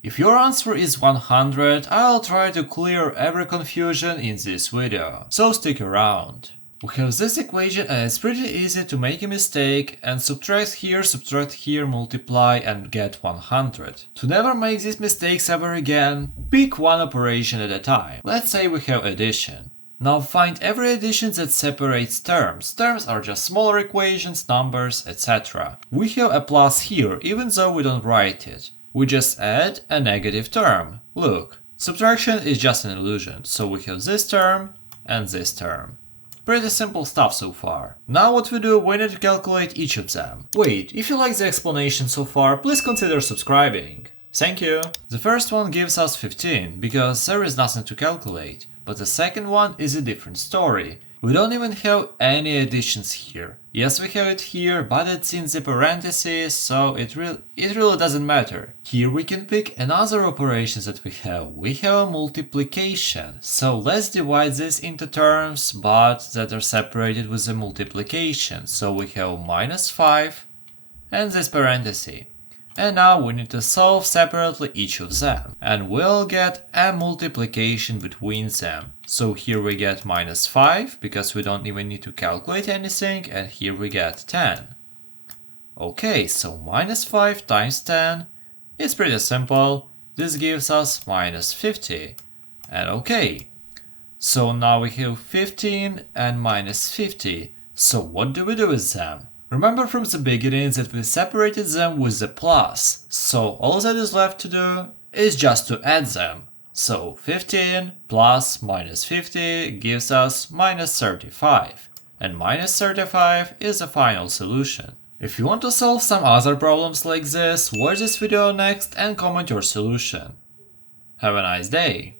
If your answer is 100, I'll try to clear every confusion in this video, so stick around. We have this equation and it's pretty easy to make a mistake and subtract here, multiply and get 100. To never make these mistakes ever again, pick one operation at a time. Let's say we have addition. Now find every addition that separates terms. Terms are just smaller equations, numbers, etc. We have a plus here, even though we don't write it. We just add a negative term. Look, subtraction is just an illusion, so we have this term and this term. Pretty simple stuff so far. Now what we do, we need to calculate each of them. Wait, if you like the explanation so far, please consider subscribing. Thank you! The first one gives us 15, because there is nothing to calculate. But the second one is a different story. We don't even have any additions here. Yes, we have it here, but it's in the parentheses, so it really doesn't matter. Here we can pick another operation that we have. We have a multiplication. So let's divide this into terms, but that are separated with a multiplication. So we have minus 5 and this parenthesis. And now we need to solve separately each of them. And we'll get a multiplication between them. So here we get minus 5, because we don't even need to calculate anything, and here we get 10. Okay, so minus 5 times 10 is pretty simple. This gives us minus 50. And okay, so now we have 15 and minus 50. So what do we do with them? Remember from the beginning that we separated them with a plus, so all that is left to do is just to add them. So 15 plus minus 50 gives us minus 35, and minus 35 is the final solution. If you want to solve some other problems like this, watch this video next and comment your solution. Have a nice day!